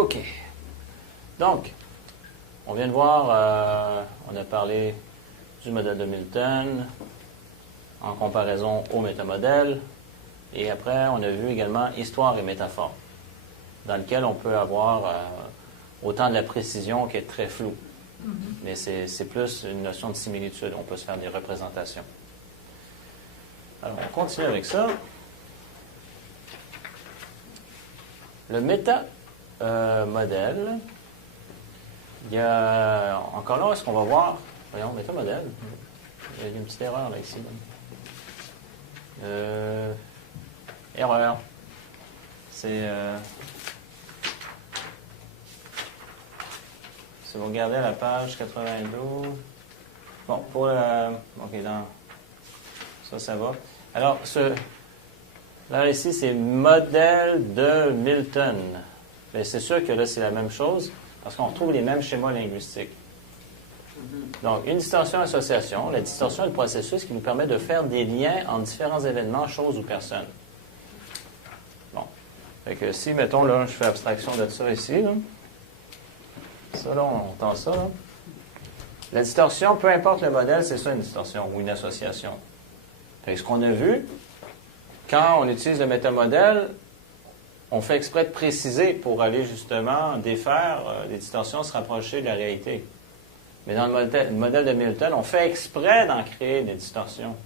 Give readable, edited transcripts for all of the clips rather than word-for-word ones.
OK. Donc, on vient de voir, on a parlé du modèle de Milton en comparaison au métamodèle. Et après, on a vu également histoire et métaphore, dans lequel on peut avoir autant de la précision qui est très floue. Mais c'est plus une notion de similitude. On peut se faire des représentations. Alors, on continue avec ça. Le métamodèle, il y a encore là, est-ce qu'on va voir, voyons, métamodèle, il y a une petite erreur là ici. Erreur. C'est si vous regardez à la page 92, bon, pour le, ok, dans, ça va. Alors, là, ici, c'est modèle de Milton. Mais c'est sûr que là, c'est la même chose, parce qu'on retrouve les mêmes schémas linguistiques. Donc, une distorsion-association. La distorsion est le processus qui nous permet de faire des liens entre différents événements, choses ou personnes. Bon. Fait que si, mettons, là, je fais abstraction de ça ici, là. Ça, là, on entend ça, là. La distorsion, peu importe le modèle, c'est ça une distorsion ou une association. Fait que ce qu'on a vu, quand on utilise le métamodèle, on fait exprès de préciser pour aller justement défaire les distorsions, se rapprocher de la réalité. Mais dans le modèle de Milton, on fait exprès d'en créer des distorsions,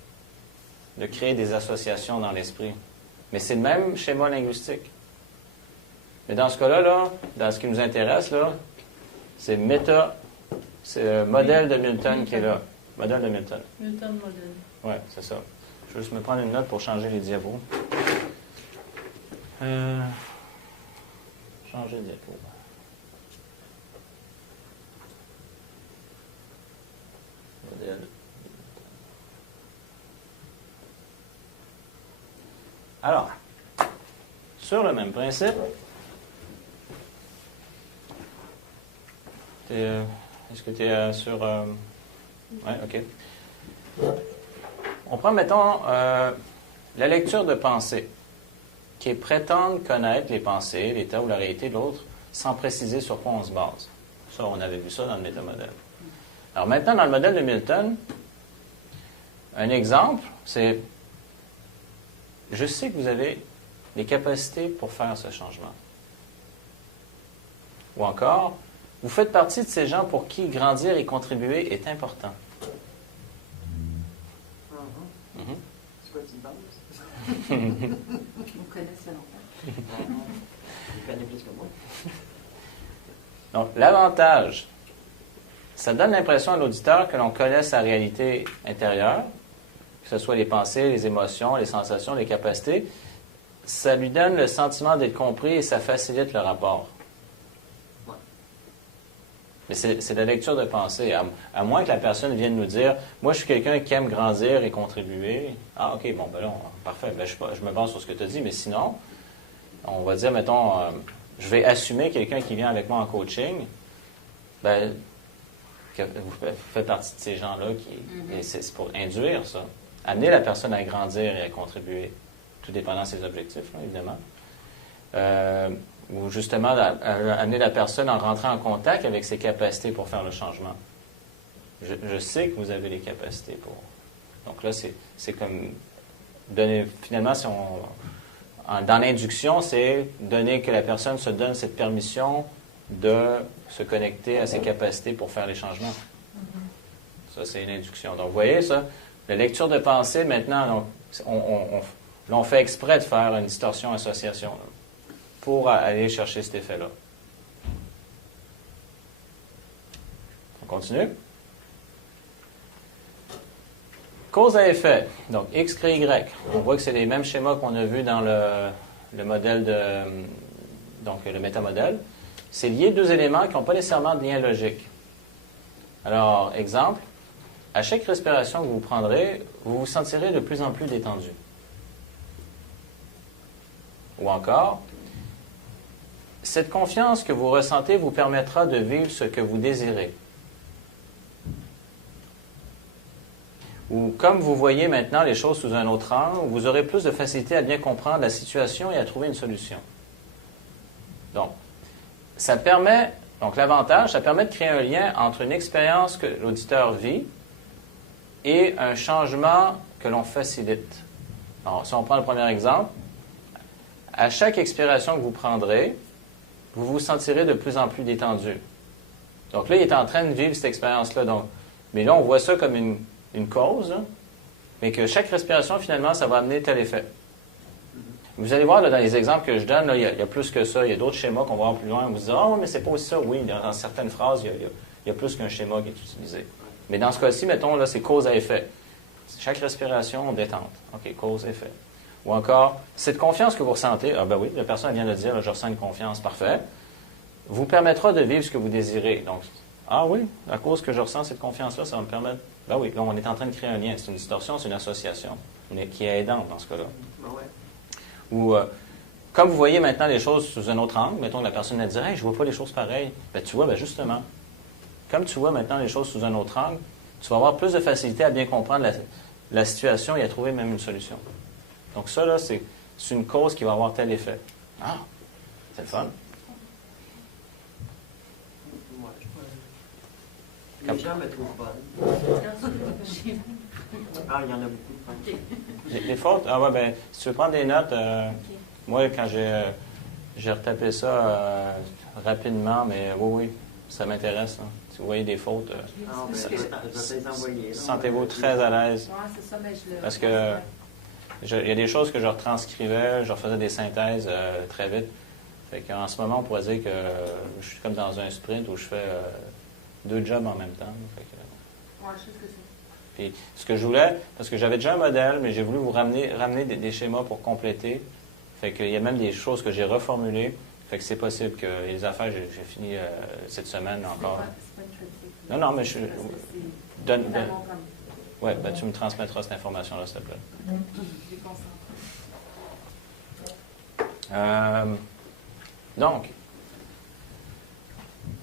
de créer des associations dans l'esprit. Mais c'est le même schéma linguistique. Mais dans ce cas-là, là, dans ce qui nous intéresse, là, c'est le modèle de Milton qui est là. Modèle de Milton. Milton modèle. Oui, c'est ça. Je vais juste me prendre une note pour changer les diapos. Changer de diapo. Modèle. Alors, sur le même principe, est-ce que tu es sur... Oui, OK. On prend, mettons, la lecture de pensée, qui est prétendre connaître les pensées, l'état ou la réalité de l'autre, sans préciser sur quoi on se base. Ça, on avait vu ça dans le métamodèle. Alors maintenant, dans le modèle de Milton, un exemple, c'est... Je sais que vous avez les capacités pour faire ce changement. Ou encore, vous faites partie de ces gens pour qui grandir et contribuer est important. C'est quoi tu parles? Vous connaissez longtemps. Il connaît plus que moi. Donc, l'avantage, ça donne l'impression à l'auditeur que l'on connaît sa réalité intérieure, que ce soit les pensées, les émotions, les sensations, les capacités. Ça lui donne le sentiment d'être compris et ça facilite le rapport. Mais c'est la lecture de pensée. À moins que la personne vienne nous dire « Moi, je suis quelqu'un qui aime grandir et contribuer. » Ah, OK, bon, ben là, parfait. Ben, je me base sur ce que tu as dit. Mais sinon, on va dire, mettons, je vais assumer quelqu'un qui vient avec moi en coaching. Ben, vous faites partie de ces gens-là et c'est pour induire ça. Amener la personne à grandir et à contribuer, tout dépendant de ses objectifs, là, évidemment. Ou justement amener la personne en rentrant en contact avec ses capacités pour faire le changement. Je sais que vous avez les capacités pour... Donc là, c'est comme donner... Finalement, dans l'induction, c'est donner que la personne se donne cette permission de se connecter à ses capacités pour faire les changements. Ça, c'est une induction. Donc, vous voyez ça? La lecture de pensée, maintenant, on fait exprès de faire une distorsion-association là, pour aller chercher cet effet-là. On continue. Cause à effet. Donc, X crée Y. On voit que c'est les mêmes schémas qu'on a vus dans le modèle donc le métamodèle. C'est lié deux éléments qui n'ont pas nécessairement de lien logique. Alors, exemple, à chaque respiration que vous prendrez, vous vous sentirez de plus en plus détendu. Ou encore, cette confiance que vous ressentez vous permettra de vivre ce que vous désirez. Ou comme vous voyez maintenant les choses sous un autre angle, vous aurez plus de facilité à bien comprendre la situation et à trouver une solution. Donc, ça permet, donc l'avantage, ça permet de créer un lien entre une expérience que l'auditeur vit et un changement que l'on facilite. Alors, si on prend le premier exemple, à chaque expiration que vous prendrez, vous vous sentirez de plus en plus détendu. Donc là, il est en train de vivre cette expérience-là. Donc, mais là, on voit ça comme une cause, là, mais que chaque respiration, finalement, ça va amener tel effet. Vous allez voir, là, dans les exemples que je donne, là, il y a plus que ça. Il y a d'autres schémas qu'on va voir plus loin. Vous se direz, ah oui, mais c'est pas aussi ça. Oui, dans certaines phrases, il y a plus qu'un schéma qui est utilisé. Mais dans ce cas-ci, mettons, là, c'est cause à effet. Chaque respiration, détente. OK, cause, effet. Ou encore, cette confiance que vous ressentez, ah ben oui, la personne vient de dire, là, je ressens une confiance, parfait, vous permettra de vivre ce que vous désirez. Donc, ah oui, à cause que je ressens cette confiance-là, ça va me permettre. Ben oui, là, on est en train de créer un lien. C'est une distorsion, c'est une association qui est aidante dans ce cas-là. Ben ouais. Ou, comme vous voyez maintenant les choses sous un autre angle, mettons que la personne va dire, hey, je ne vois pas les choses pareilles. Ben tu vois, ben justement, comme tu vois maintenant les choses sous un autre angle, tu vas avoir plus de facilité à bien comprendre la situation et à trouver même une solution. Donc ça, là, c'est une cause qui va avoir tel effet. Ah, c'est le fun. Les gens me trouvent bonne. Ah, il y en a beaucoup. OK. Les fautes? Ah ouais, ben, si tu veux prendre des notes, moi, quand j'ai retapé ça rapidement, mais oui, ça m'intéresse. Hein. Si vous voyez des fautes, Ah, ben, je vais te les envoyer. là. sentez-vous très à l'aise. Oui, c'est ça, mais je le. Parce que il y a des choses que je retranscrivais, je refaisais des synthèses très vite. Fait qu'en ce moment, on pourrait dire que je suis comme dans un sprint où je fais 2 jobs en même temps. Fait que, Ouais, je sais ce que c'est. puis ce que je voulais, parce que j'avais déjà un modèle, mais j'ai voulu vous ramener des schémas pour compléter. Fait qu'il y a même des choses que j'ai reformulées. Fait que c'est possible que les affaires, j'ai fini cette semaine encore. C'est pas une critique. Non, mais je... Donne, C'est un bon comme. ouais, ben, tu me transmettras cette information-là, s'il te plaît. J'ai concentré. Donc,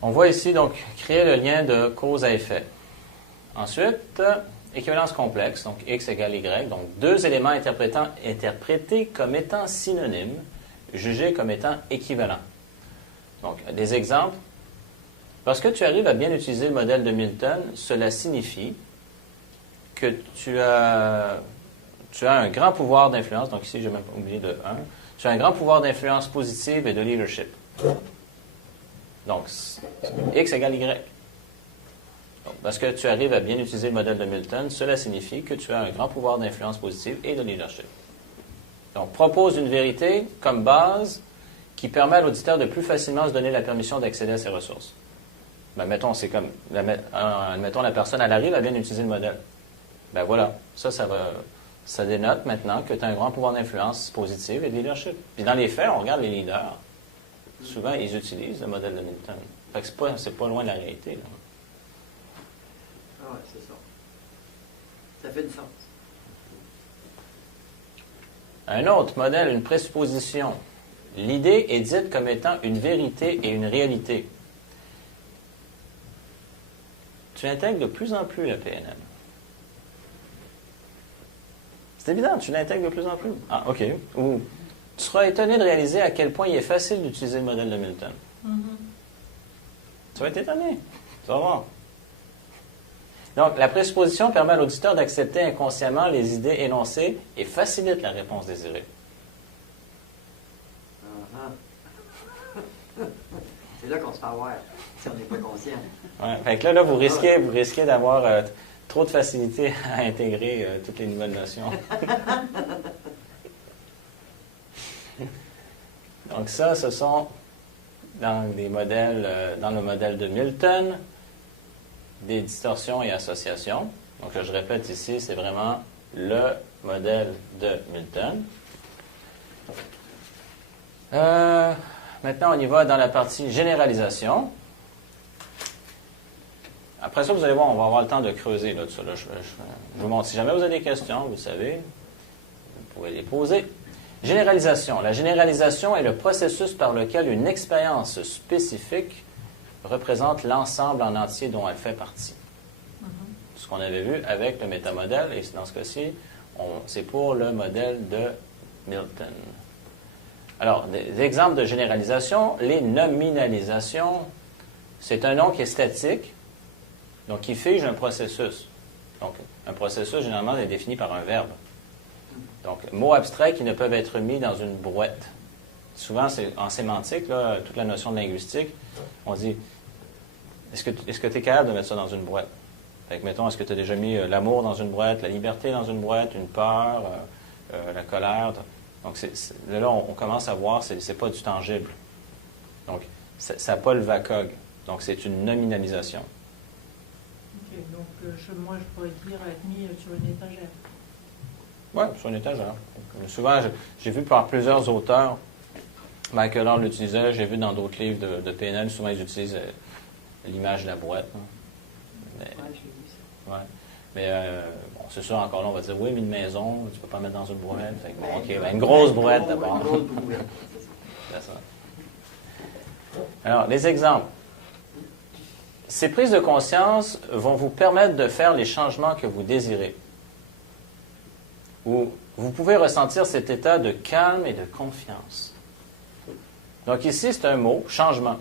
on voit ici, donc, créer le lien de cause à effet. Ensuite, équivalence complexe, donc X égale Y, donc 2 éléments interprétés comme étant synonymes, jugés comme étant équivalents. Donc, des exemples. Lorsque tu arrives à bien utiliser le modèle de Milton, cela signifie que tu as un grand pouvoir d'influence, donc ici, je n'ai même pas oublié de 1, tu as un grand pouvoir d'influence positive et de leadership. Donc, X égale Y. Donc, parce que tu arrives à bien utiliser le modèle de Milton, cela signifie que tu as un grand pouvoir d'influence positive et de leadership. Donc, propose une vérité comme base qui permet à l'auditeur de plus facilement se donner la permission d'accéder à ses ressources. Ben, mettons, c'est comme, admettons, la personne, elle arrive à bien utiliser le modèle. Ben voilà, ça dénote maintenant que tu as un grand pouvoir d'influence positive et de leadership. Puis dans les faits, on regarde les leaders. Souvent, ils utilisent le modèle de Milton. Fait que c'est pas loin de la réalité, là. Ah, ouais, c'est ça. Ça fait du sens. Un autre modèle, une présupposition. L'idée est dite comme étant une vérité et une réalité. Tu intègres de plus en plus le PNL. C'est évident, tu l'intègres de plus en plus. Ah, OK. Ou tu seras étonné de réaliser à quel point il est facile d'utiliser le modèle de Milton. Tu vas être étonné. Tu vas voir. Donc, la présupposition permet à l'auditeur d'accepter inconsciemment les idées énoncées et facilite la réponse désirée. C'est là qu'on se fait avoir, si on n'est pas conscient. Ouais. Fait que là, vous risquez d'avoir trop de facilité à intégrer toutes les nouvelles notions. Donc ça, ce sont dans le modèle de Milton, des distorsions et associations. Donc je répète ici, c'est vraiment le modèle de Milton. Maintenant, on y va dans la partie généralisation. Après ça, vous allez voir, on va avoir le temps de creuser là, tout ça. Là, je vous montre. Si jamais vous avez des questions, vous savez, vous pouvez les poser. Généralisation. La généralisation est le processus par lequel une expérience spécifique représente l'ensemble en entier dont elle fait partie. Ce qu'on avait vu avec le métamodèle, et dans ce cas-ci, c'est pour le modèle de Milton. Alors, des exemples de généralisation, les nominalisations, c'est un nom qui est statique, donc qui fige un processus. Donc, un processus, généralement, est défini par un verbe. Donc, mots abstraits qui ne peuvent être mis dans une brouette. Souvent, c'est en sémantique, là, toute la notion de linguistique, on dit, est-ce que tu es capable de mettre ça dans une brouette? Fait que, mettons, est-ce que tu as déjà mis l'amour dans une brouette, la liberté dans une brouette, une peur, la colère? Donc, là, on commence à voir, c'est pas du tangible. Donc, ça n'a pas le VACOG. Donc, c'est une nominalisation. OK, donc moi, je pourrais dire être mis sur une étagère. Oui, sur une étagère. Souvent, j'ai vu par plusieurs auteurs, Michael Hall l'utilisait, j'ai vu dans d'autres livres de PNL, souvent ils utilisent l'image de la boîte. Hein. Mais, j'ai vu ça. Ouais. Mais bon, c'est sûr, encore là, on va dire, oui, mais une maison, tu peux pas mettre dans une boîte. Fait que, bon, OK, ben, une grosse boîte d'abord. Une grosse boîte, c'est ça. C'est ça. Alors, les exemples. Ces prises de conscience vont vous permettre de faire les changements que vous désirez. Ou vous pouvez ressentir cet état de calme et de confiance. Donc ici, c'est un mot, changement.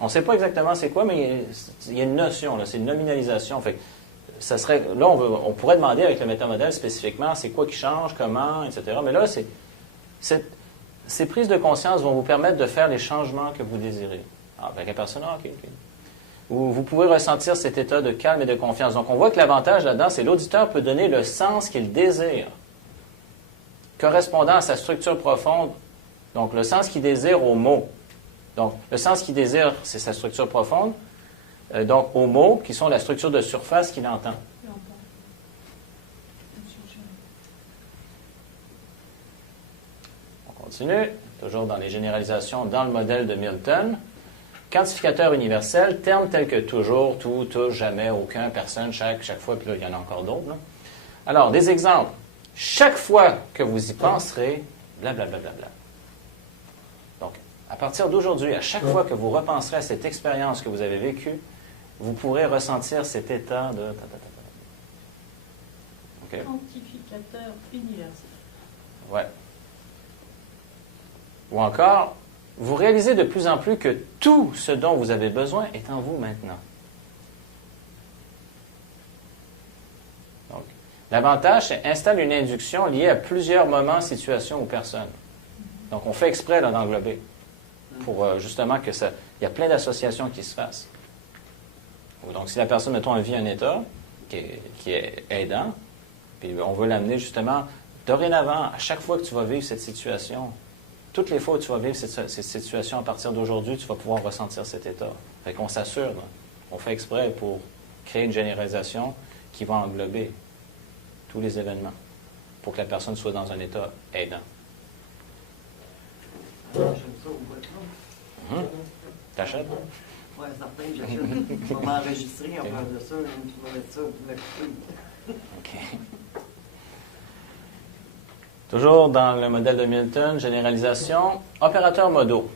On ne sait pas exactement c'est quoi, mais il y a une notion, là, c'est une nominalisation. Fait que ça serait, là, on pourrait demander avec le métamodèle spécifiquement c'est quoi qui change, comment, etc. Mais là, ces prises de conscience vont vous permettre de faire les changements que vous désirez. Ah, avec la personne, OK. Ou vous pouvez ressentir cet état de calme et de confiance. Donc, on voit que l'avantage là-dedans, c'est que l'auditeur peut donner le sens qu'il désire, correspondant à sa structure profonde. Donc, le sens qu'il désire au mot. Donc, le sens qu'il désire, c'est sa structure profonde. Donc, aux mots, qui sont la structure de surface qu'il entend. On continue, toujours dans les généralisations dans le modèle de Milton. Quantificateur universel, termes tels que toujours, tout, tous, jamais, aucun, personne, chaque fois, puis là, il y en a encore d'autres. Là. Alors, des exemples. Chaque fois que vous y penserez, blablabla. Donc, à partir d'aujourd'hui, à chaque fois que vous repenserez à cette expérience que vous avez vécue, vous pourrez ressentir cet état de... Okay. Quantificateur universel. Ouais. Ou encore, vous réalisez de plus en plus que tout ce dont vous avez besoin est en vous maintenant. Donc, l'avantage, c'est installe une induction liée à plusieurs moments, situations ou personnes. Donc, on fait exprès là, d'englober pour justement que ça... Il y a plein d'associations qui se fassent. Donc, si la personne, mettons, vit un état qui est aidant, puis on veut l'amener justement, dorénavant, à chaque fois que tu vas vivre cette situation, toutes les fois où tu vas vivre cette situation à partir d'aujourd'hui, tu vas pouvoir ressentir cet état. Fait qu'on s'assure, là. On fait exprès pour créer une généralisation qui va englober tous les événements pour que la personne soit dans un état aidant. J'aime ça au bout. T'achètes? Oui, certain, j'achète. On va m'enregistrer en faire de ça, tu vas mettre ça, tu vas couper. OK. Toujours dans le modèle de Milton, généralisation, opérateurs modaux.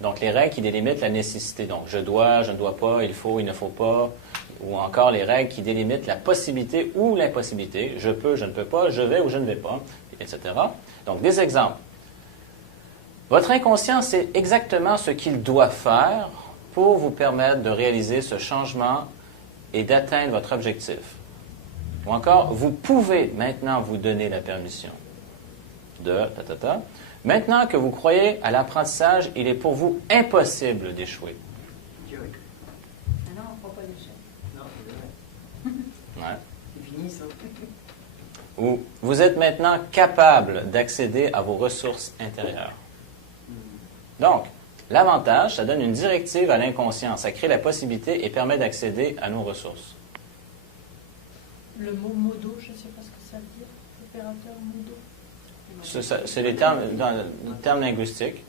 Donc, les règles qui délimitent la nécessité. Donc, je dois, je ne dois pas, il faut, il ne faut pas. Ou encore les règles qui délimitent la possibilité ou l'impossibilité. Je peux, je ne peux pas, je vais ou je ne vais pas, etc. Donc, des exemples. Votre inconscient sait exactement ce qu'il doit faire pour vous permettre de réaliser ce changement et d'atteindre votre objectif. Ou encore, vous pouvez maintenant vous donner la permission de Maintenant que vous croyez à l'apprentissage, il est pour vous impossible d'échouer. Oui. Ah non, on ne fera pas d'échec. Non, c'est vrai. Ouais. C'est fini, ça. Ou vous êtes maintenant capable d'accéder à vos ressources intérieures. Donc, l'avantage, ça donne une directive à l'inconscient. Ça crée la possibilité et permet d'accéder à nos ressources. Le mot modo, je ne sais pas ce que ça veut dire. Opérateur modo. C'est les termes, dans les termes linguistiques.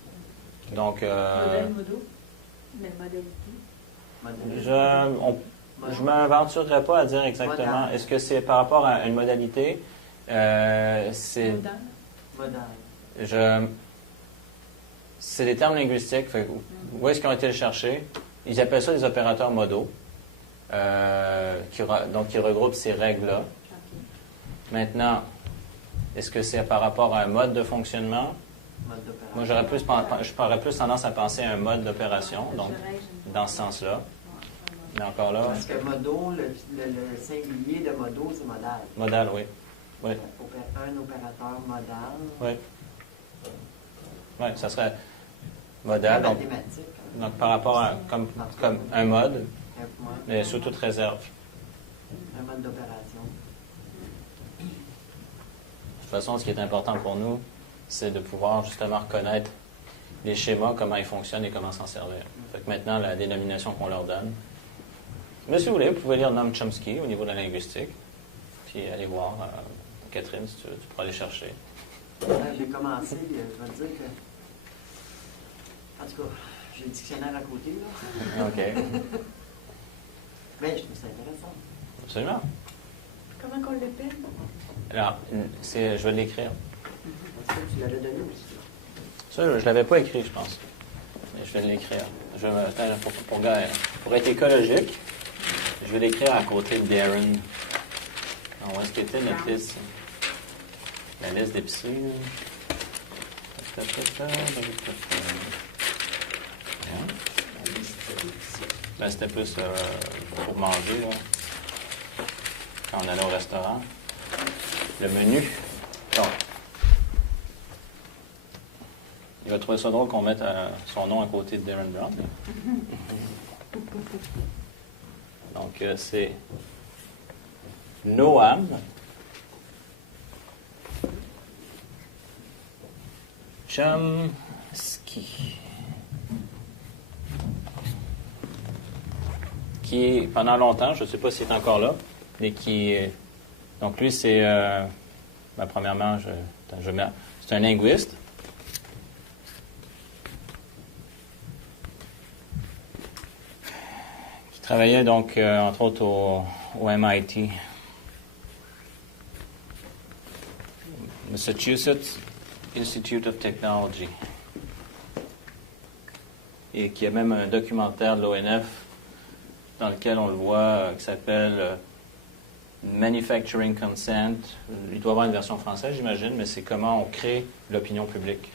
Donc, Modèle modo. Mais modalité. je ne m'aventurerai pas à dire exactement. Est-ce que c'est par rapport à une modalité? C'est Modal. C'est des termes linguistiques. Fait, où est-ce qu'ils ont été le chercher? Ils appellent ça des opérateurs modaux, donc qui regroupent ces règles-là. Okay. Maintenant, est-ce que c'est par rapport à un mode de fonctionnement? Mode d'opération. Moi, j'aurais plus tendance à penser à un mode d'opération, donc dans ce sens-là. Mais encore là, Parce que modo, le singulier de modo, c'est modal. modal, oui. Oui, Un opérateur modal. oui. Oui, ça serait modal, donc, Mathématique. donc par rapport à comme un mode, Un mode. mais sous toute réserve. Un mode d'opération. De toute façon, ce qui est important pour nous, c'est de pouvoir justement reconnaître les schémas, comment ils fonctionnent et comment s'en servir. Fait que maintenant, la dénomination qu'on leur donne. Mais si vous voulez, vous pouvez lire Noam Chomsky au niveau de la linguistique, puis aller voir Catherine, si tu veux, tu pourras aller chercher. J'ai commencé, je vais te dire que. En tout cas, j'ai le dictionnaire à côté, là. OK. Mais je trouve ça intéressant. Absolument. Comment qu'on l'appelle? Alors, je vais l'écrire. Parce que tu l'avais donné aussi. Ça, je ne l'avais pas écrit, je pense. Mais je vais l'écrire. Pour être écologique, je vais l'écrire à côté de Darren. Alors, où est-ce qu'était notre liste? La liste d'épicerie. Ben, c'était plus pour manger, là, quand on allait au restaurant. Le menu. Bon. Il va trouver ça drôle qu'on mette son nom à côté de Darren Brown. Donc, c'est Noam Chomsky, qui est, pendant longtemps, je ne sais pas s'il est encore là, mais qui est... Donc, lui, c'est... premièrement, c'est un linguiste. Qui travaillait donc, entre autres, au MIT. Massachusetts Institute of Technology. Et qui a même un documentaire de l'ONF dans lequel on le voit, qui s'appelle Manufacturing Consent. Il doit y avoir une version française, j'imagine, mais c'est comment on crée l'opinion publique.